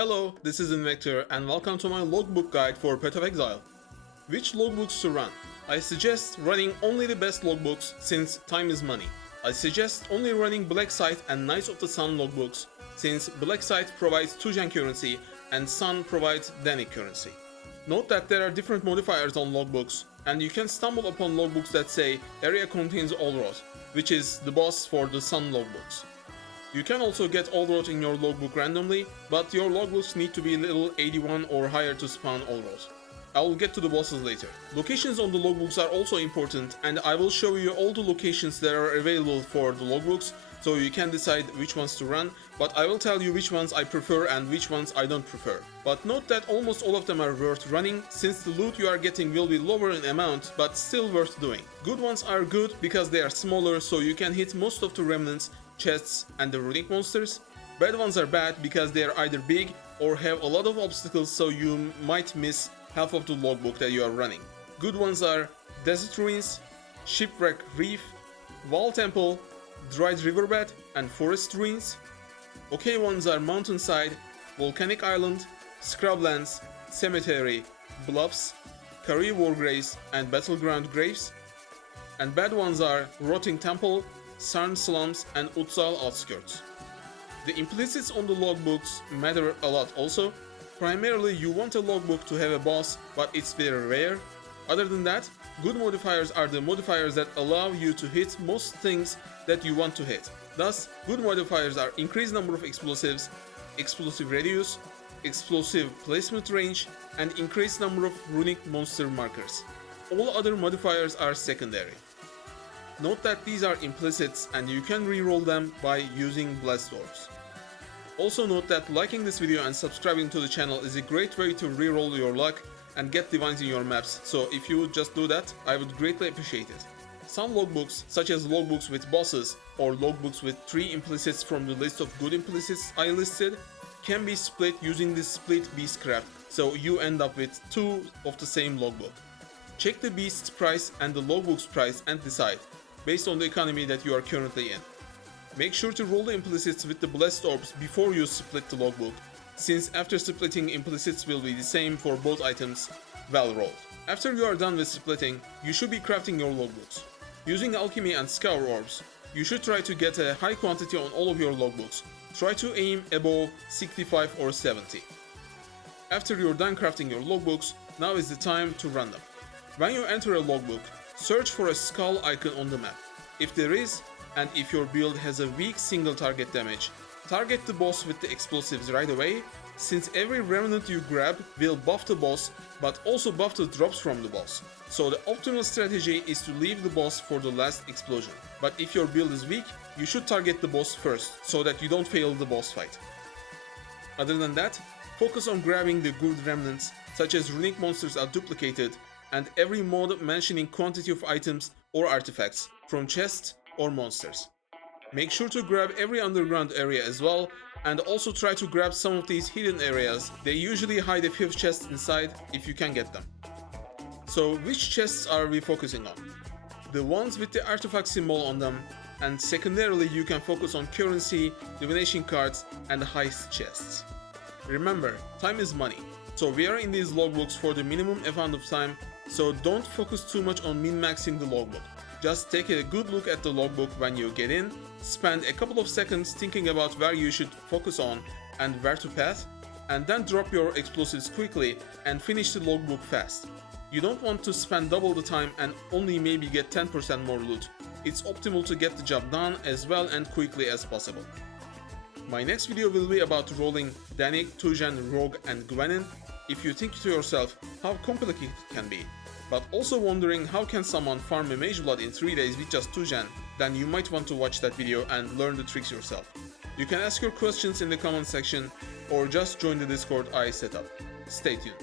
Hello, this is Invector and welcome to my logbook guide for Path of Exile. Which logbooks to run? I suggest running only the best logbooks since time is money. I suggest only running Black Site and Knights of the Sun logbooks since Black Site provides 2-gen currency and Sun provides Danic currency. Note that there are different modifiers on logbooks and you can stumble upon logbooks that say area contains Allrot, which is the boss for the Sun logbooks. You can also get Allrot in your logbook randomly, but your logbooks need to be level 81 or higher to spawn Allrot. I will get to the bosses later. Locations on the logbooks are also important, and I will show you all the locations that are available for the logbooks, so you can decide which ones to run, but I will tell you which ones I prefer and which ones I don't prefer. But note that almost all of them are worth running, since the loot you are getting will be lower in amount, but still worth doing. Good ones are good because they are smaller, so you can hit most of the remnants, chests and the runic monsters. Bad ones are bad because they are either big or have a lot of obstacles, so you might miss half of the logbook that you are running. Good ones are Desert Ruins, Shipwreck Reef, Vaal Temple, Dried Riverbed and Forest Ruins. Okay ones are Mountainside, Volcanic Island, Scrublands, Cemetery, Bluffs, Karui Wargraves and Battleground Graves. And bad ones are Rotting Temple, Sarn Slums and Utzaal Outskirts. The implicits on the logbooks matter a lot also. Primarily you want a logbook to have a boss, but it's very rare. Other than that, good modifiers are the modifiers that allow you to hit most things that you want to hit. Thus, good modifiers are increased number of explosives, explosive radius, explosive placement range, and increased number of runic monster markers. All other modifiers are secondary. Note that these are implicits and you can reroll them by using blast orbs. Also note that liking this video and subscribing to the channel is a great way to reroll your luck and get divines in your maps, so if you would just do that, I would greatly appreciate it. Some logbooks, such as logbooks with bosses or logbooks with 3 implicits from the list of good implicits I listed, can be split using this split beast craft, so you end up with 2 of the same logbook. Check the beast's price and the logbook's price and decide, based on the economy that you are currently in. Make sure to roll the implicits with the blessed orbs before you split the logbook, since after splitting implicits will be the same for both items well rolled. After you are done with splitting, you should be crafting your logbooks. Using alchemy and scour orbs, you should try to get a high quantity on all of your logbooks. Try to aim above 65 or 70. After you're done crafting your logbooks, now is the time to run them. When you enter a logbook, search for a skull icon on the map. If there is, and if your build has a weak single target damage, target the boss with the explosives right away, since every remnant you grab will buff the boss, but also buff the drops from the boss. So the optimal strategy is to leave the boss for the last explosion. But if your build is weak, you should target the boss first, so that you don't fail the boss fight. Other than that, focus on grabbing the good remnants, such as runic monsters are duplicated, and every mod mentioning quantity of items or artifacts from chests or monsters. Make sure to grab every underground area as well, and also try to grab some of these hidden areas. They usually hide a few chests inside if you can get them. So which chests are we focusing on? The ones with the artifact symbol on them, and secondarily you can focus on currency, divination cards and heist chests. Remember, time is money, so we are in these logbooks for the minimum amount of time, so don't focus too much on min-maxing the logbook. Just take a good look at the logbook when you get in, spend a couple of seconds thinking about where you should focus on and where to path, and then drop your explosives quickly and finish the logbook fast. You don't want to spend double the time and only maybe get 10% more loot. It's optimal to get the job done as well and quickly as possible. My next video will be about rolling Danic, 2-gen, Rogue and Gwenin. If you think to yourself how complicated it can be, but also wondering how can someone farm a mage blood in 3 days with just 2-gen, then you might want to watch that video and learn the tricks yourself. You can ask your questions in the comment section or just join the Discord I set up. Stay tuned.